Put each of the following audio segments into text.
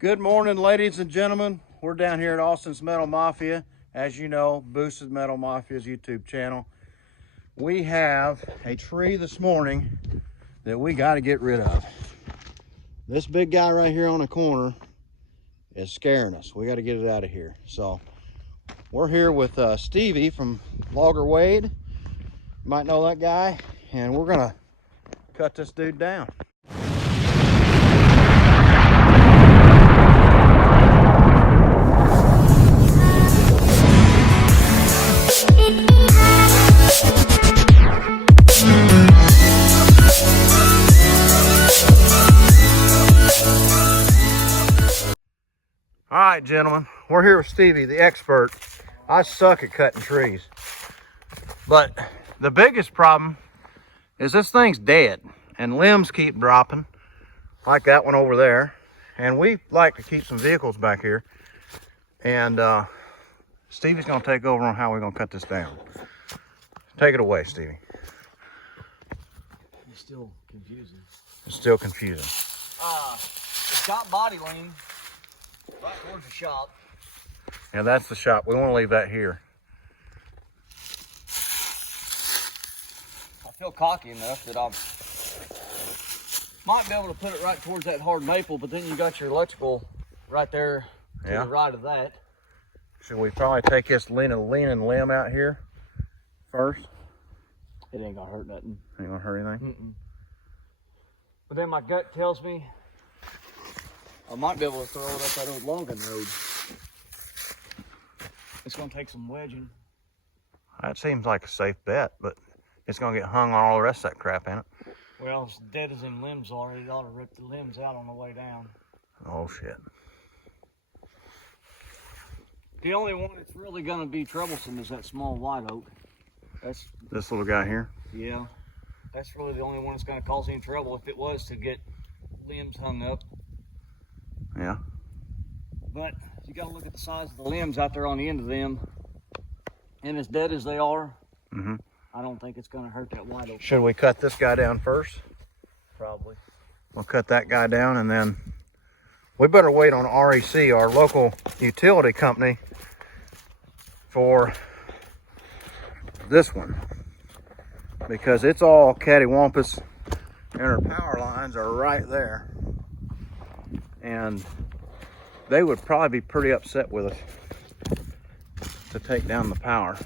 Good morning, ladies and gentlemen. We're down here at Austin's Metal Mafia. As you know, Boosted Metal Mafia's YouTube channel. We have a tree this morning that we got to get rid of. This big guy right here on the corner is scaring us. We got to get it out of here. So we're here with Stevie from Logger Wade. You might know that guy. And we're going to cut this dude down. All right, gentlemen, we're here with Stevie, the expert. I suck at cutting trees. But the biggest problem is this thing's dead and limbs keep dropping, like that one over there. And we like to keep some vehicles back here. And Stevie's gonna take over on how we're gonna cut this down. Take it away, Stevie. It's still confusing. It's still confusing. It's got body lean right towards the shop. Yeah, that's the shop. We want to leave that here. I feel cocky enough that I might be able to put it right towards that hard maple, but then you got your electrical right there to the right of that. Should we probably take this leaning limb out here first? It ain't gonna hurt nothing. Ain't gonna hurt anything? Mm-mm. But then my gut tells me I might be able to throw it up that old logging road. It's gonna take some wedging. That seems like a safe bet, but it's gonna get hung on all the rest of that crap, ain't it? Well, as dead as them limbs are, it ought to rip the limbs out on the way down. Oh shit. The only one that's really gonna be troublesome is that small white oak. That's this little guy here? Yeah. That's really the only one that's gonna cause any trouble if it was to get limbs hung up. Yeah. But you gotta look at the size of the limbs out there on the end of them. And as dead as they are, I don't think it's gonna hurt that white oak. Should we cut this guy down first? Probably. We'll cut that guy down and then we better wait on REC, our local utility company, for this one. Because it's all cattywampus and our power lines are right there. And they would probably be pretty upset with us to take down the power.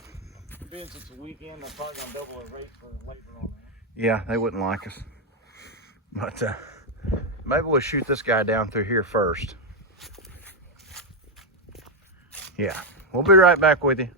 Being it's a weekend, they're probably gonna double the rate for labor on that. Yeah, they wouldn't like us. But maybe we'll shoot this guy down through here first. Yeah, we'll be right back with you.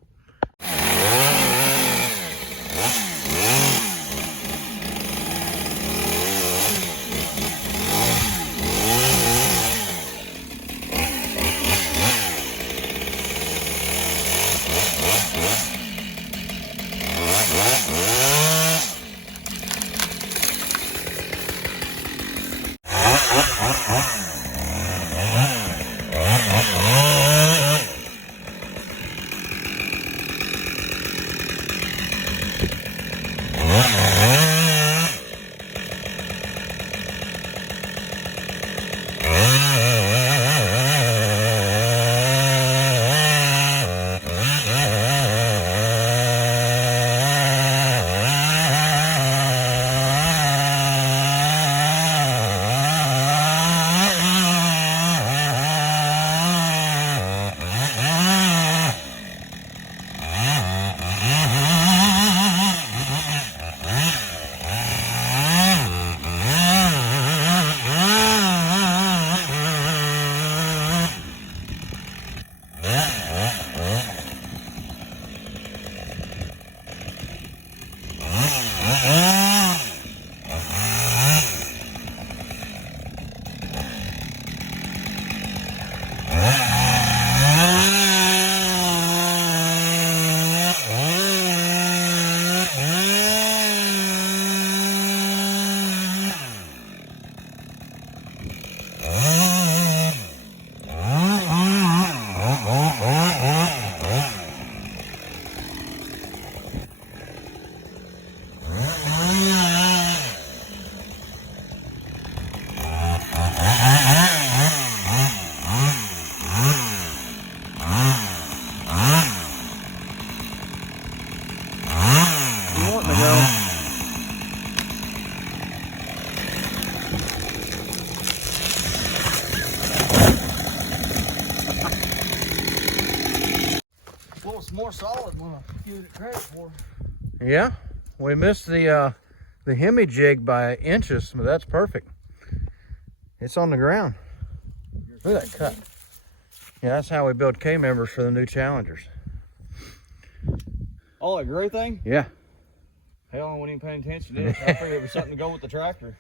more solid when I give it credit for. Yeah, we missed the Hemi jig by inches, but that's perfect. It's on the ground. Look at that cut. Yeah, that's how we build K members for the new Challengers. Oh, a gray thing? Yeah. Hell, I wasn't even paying attention to it. I figured it was something to go with the tractor.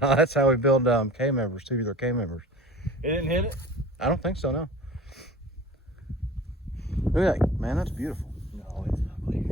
That's how we build K members, tubular K members. It didn't hit it? I don't think so, no. Look at that, man, that's beautiful. No, it's ugly.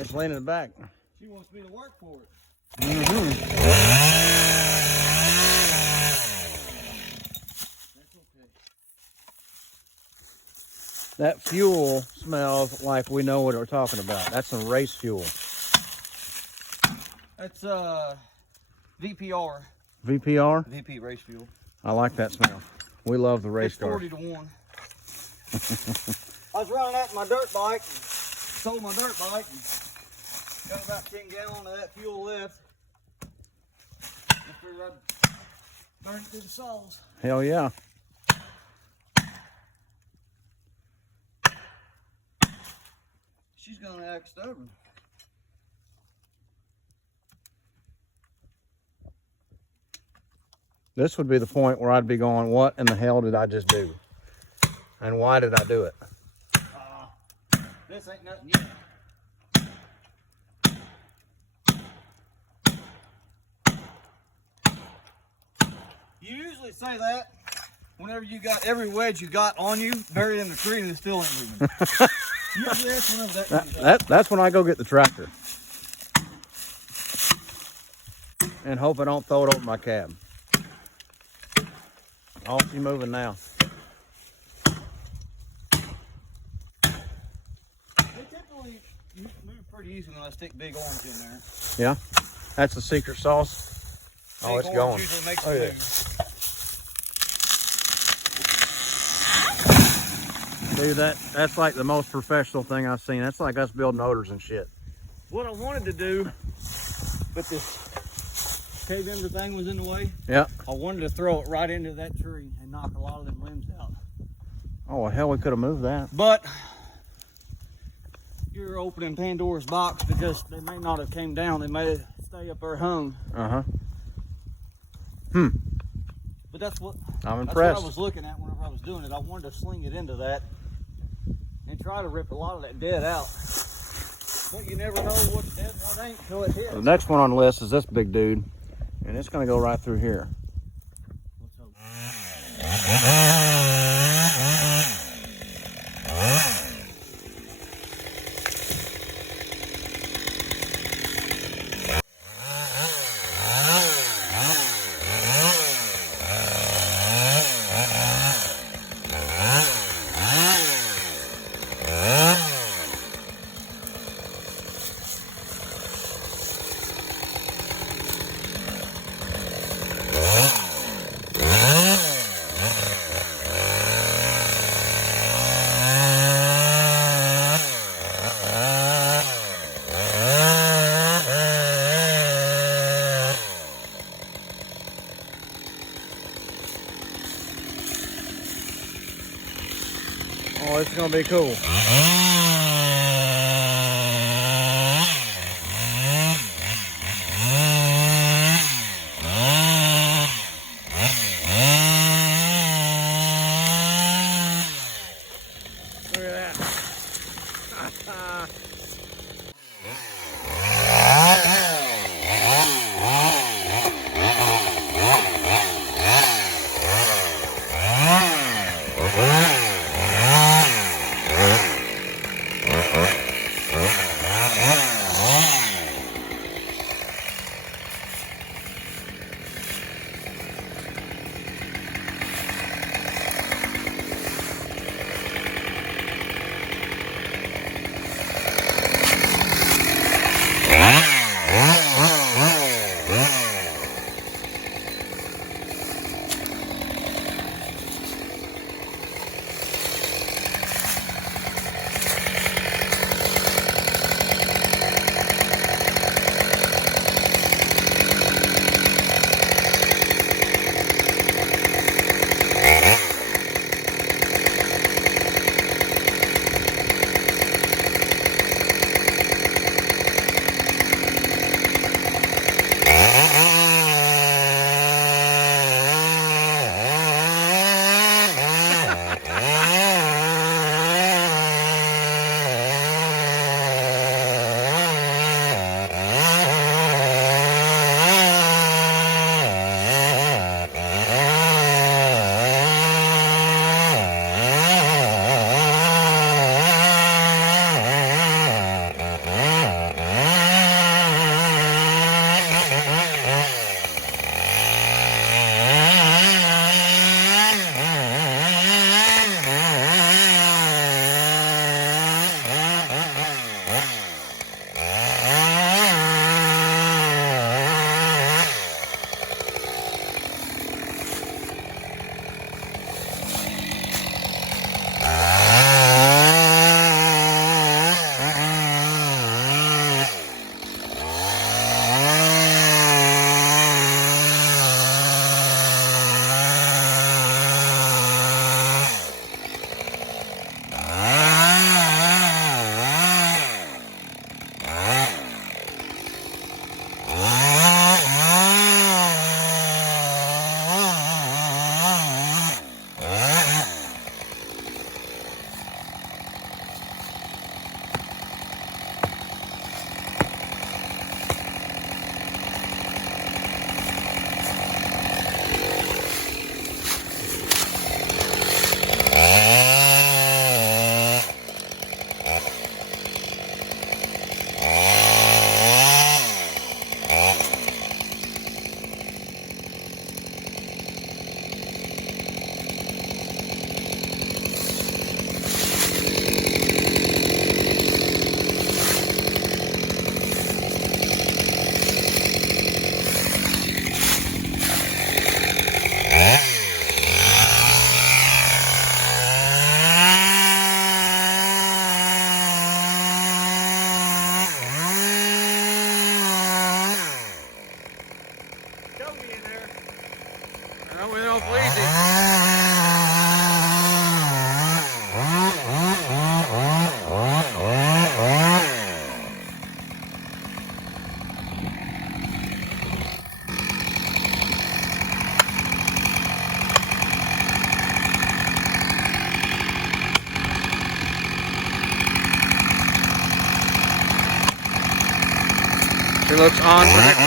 It's laying in the back. She wants me to work for it. That's okay. That fuel smells like we know what we're talking about. That's some race fuel. That's VPR. VPR? VP race fuel. I like that smell. We love the race It's cars. 40 to 1. I was running that in my dirt bike. Sold my dirt bike. Got about 10 gallons of that fuel left. I figured I'd burn it through the saws. Hell yeah. She's gonna act stubborn. This would be the point where I'd be going, what in the hell did I just do? And why did I do it? This ain't nothing yet. You usually say that whenever you got every wedge you got on you buried in the tree and it still ain't moving. Usually that's whenever that comes out. That's when I go get the tractor. And hope I don't throw it over my cab. Oh, she's moving now. They typically move pretty easy when I stick big orange in there. Yeah? That's the secret sauce? Oh, Big it's orange going. usually makes Oh, it yeah. move. Dude, that's like the most professional thing I've seen. That's like us building motors and shit. What I wanted to do, but this K-bender thing was in the way. Yeah. I wanted to throw it right into that tree and knock a lot of them limbs out. Oh, well, hell, we could have moved that. But you're opening Pandora's box because they may not have came down. They may stay up there hung. Uh-huh. But that's what I'm That's impressed. what I was looking at whenever I was doing it. I wanted to sling it into that and try to rip a lot of that dead out. But you never know what's dead and what ain't until it hits. The next one on the list is this big dude. And it's going to go right through here. Let's hope. Oh, it's going to be cool. Look at that. She looks unpredictable.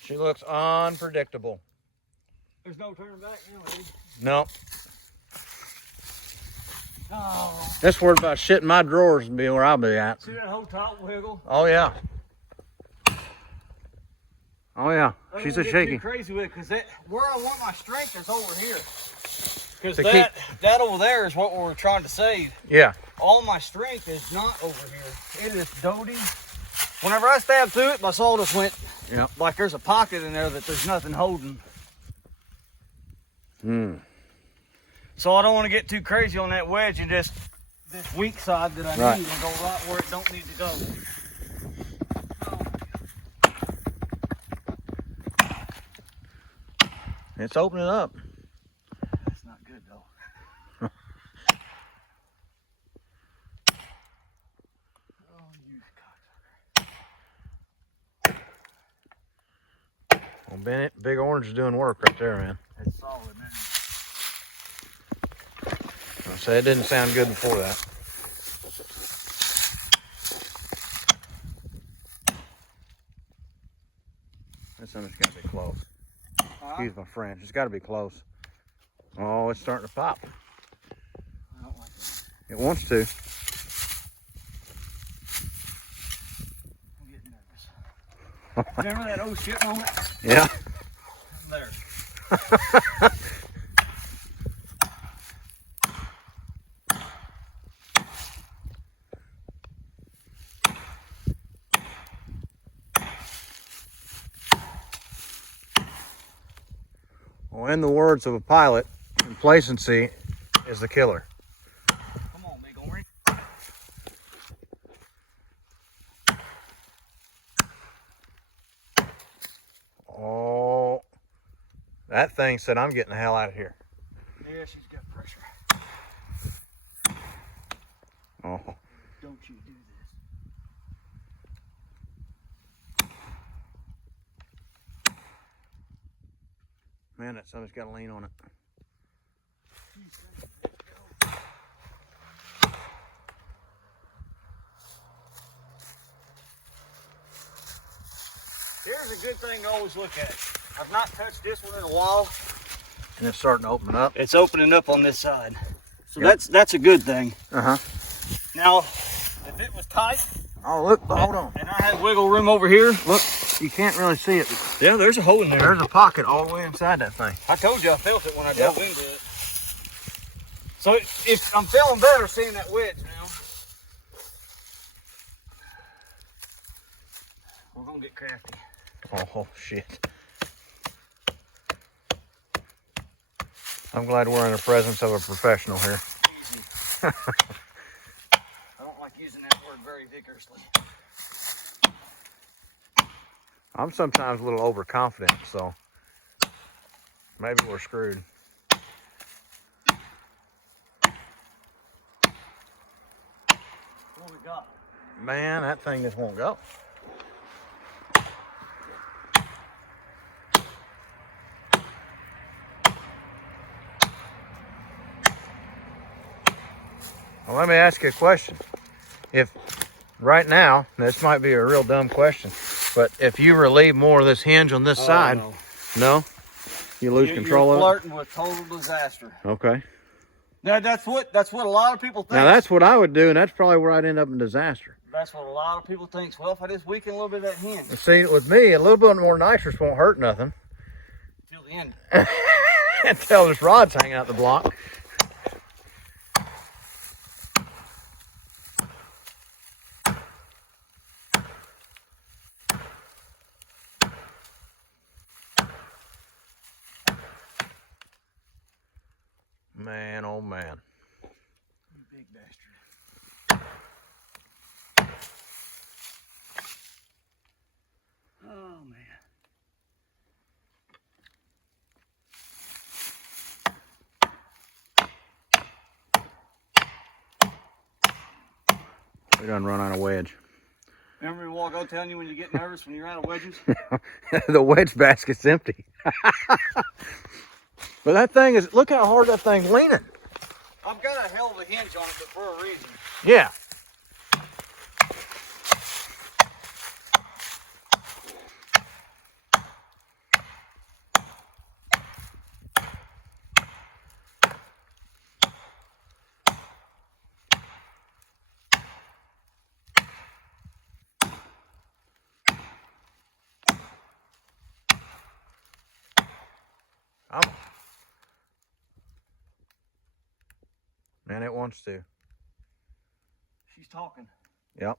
She looks unpredictable. There's no turning back now, Eddie. No. Oh. This word about shit in my drawers and be where I'll be at. See that whole top wiggle? Oh yeah. Oh yeah. She's a shaky. Too crazy with it, because where I want my strength is over here. Because that over there is what we're trying to save. Yeah. All my strength is not over here. It is doty. Whenever I stabbed through it, my saw just went like there's a pocket in there that there's nothing holding. So I don't want to get too crazy on that wedge and just this weak side that I need and go right where it don't need to go. It's opening up. That's not good though. Oh, you cocksucker. Well, Bennett, Big Orange is doing work right there, man. It's solid, man. I say it didn't sound good before that. This one's got to be close. Excuse my French. It's got to be close. Oh, it's starting to pop. I don't like that. It wants to. I'm getting nervous. Remember that old shit moment? Yeah. I'm there. Well, in the words of a pilot, complacency is the killer. Come on, Big Orange. Oh, that thing said, I'm getting the hell out of here. Yeah, she's got pressure. Oh. Don't you do this. Man, that something's got to lean on it. Here's a good thing to always look at. I've not touched this one in a while. And it's starting to open up. It's opening up on this side. So that's a good thing. Uh-huh. Now, if it was tight. Oh, look, hold on. And I had wiggle room over here. Look, you can't really see it. Yeah, there's a hole in there. There's a pocket all the way inside that thing. I told you I felt it when I dove into it. So if I'm feeling better seeing that wedge now. We're gonna get crafty. Oh, shit. I'm glad we're in the presence of a professional here. Easy. I don't like using that word very vigorously. I'm sometimes a little overconfident, so Maybe we're screwed. What we got? Man, that thing just won't go. Well, let me ask you a question. If right now, this might be a real dumb question, but if you relieve more of this hinge on this side, no? You lose control of it? You're flirting with total disaster. Okay. Now that's what a lot of people think. Now that's what I would do, and that's probably where I'd end up in disaster. That's what a lot of people think. Well, if I just weaken a little bit of that hinge. See, with me, a little bit more nitrous won't hurt nothing. Till the end. Until this rod's hanging out the block. Man, oh man. You big bastard. Oh man. We done run out of wedge. Remember me walk out telling you when you get nervous when you're out of wedges? The wedge basket's empty. But that thing is, look how hard that thing's leaning. I've got a hell of a hinge on it, but for a reason. Yeah. Man, it wants to. She's talking. Yep.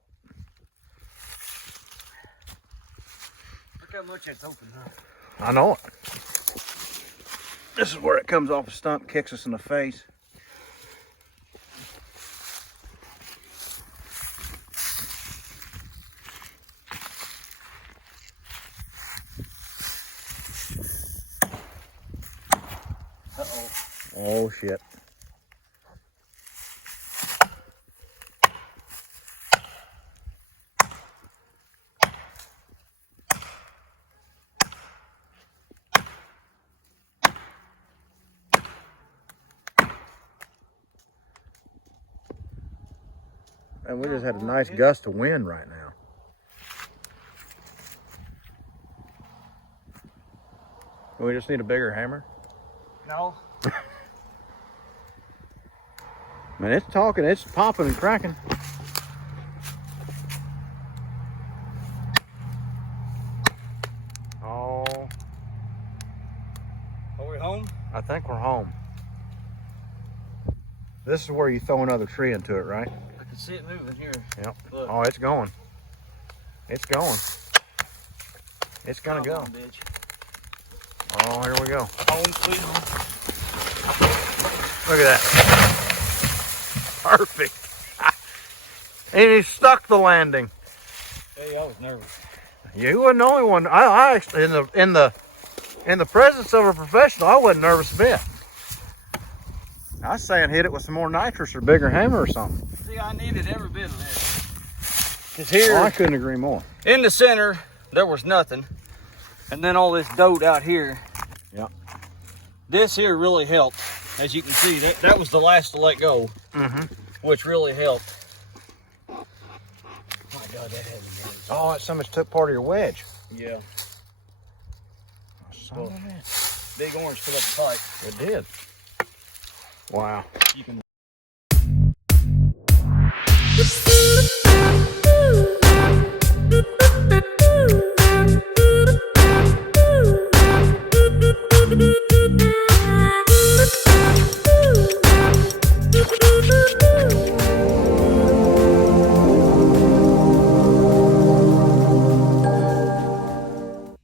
Look how much it's open up. I know it. This is where it comes off the stump, kicks us in the face. Uh-oh. Oh, shit. And we just had a nice gust of wind right now. We just need a bigger hammer. No. Man, it's talking, it's popping and cracking. Oh, Are we home? I think we're home. This is where you throw another tree into it, right? I can see it moving here. Yep. Look. Oh, it's going. It's going. It's gonna go. On, bitch. Oh, here we go. Home, sweet home. Look at that. Perfect. And he stuck the landing. Hey, I was nervous. You wasn't the only one. I actually, in the presence of a professional, I wasn't nervous a bit. I was saying hit it with some more nitrous or bigger hammer or something. See, I needed every bit of this. Cause here, I couldn't agree more. in the center, there was nothing. And then all this dote out here. Yeah. This here really helped. As you can see, that was the last to let go. Which really helped. Oh my God, that had me. Oh, that so much took part of your wedge. Yeah. Oh, son of a man. Big orange put up the pipe. It did. Wow. You can Ooh.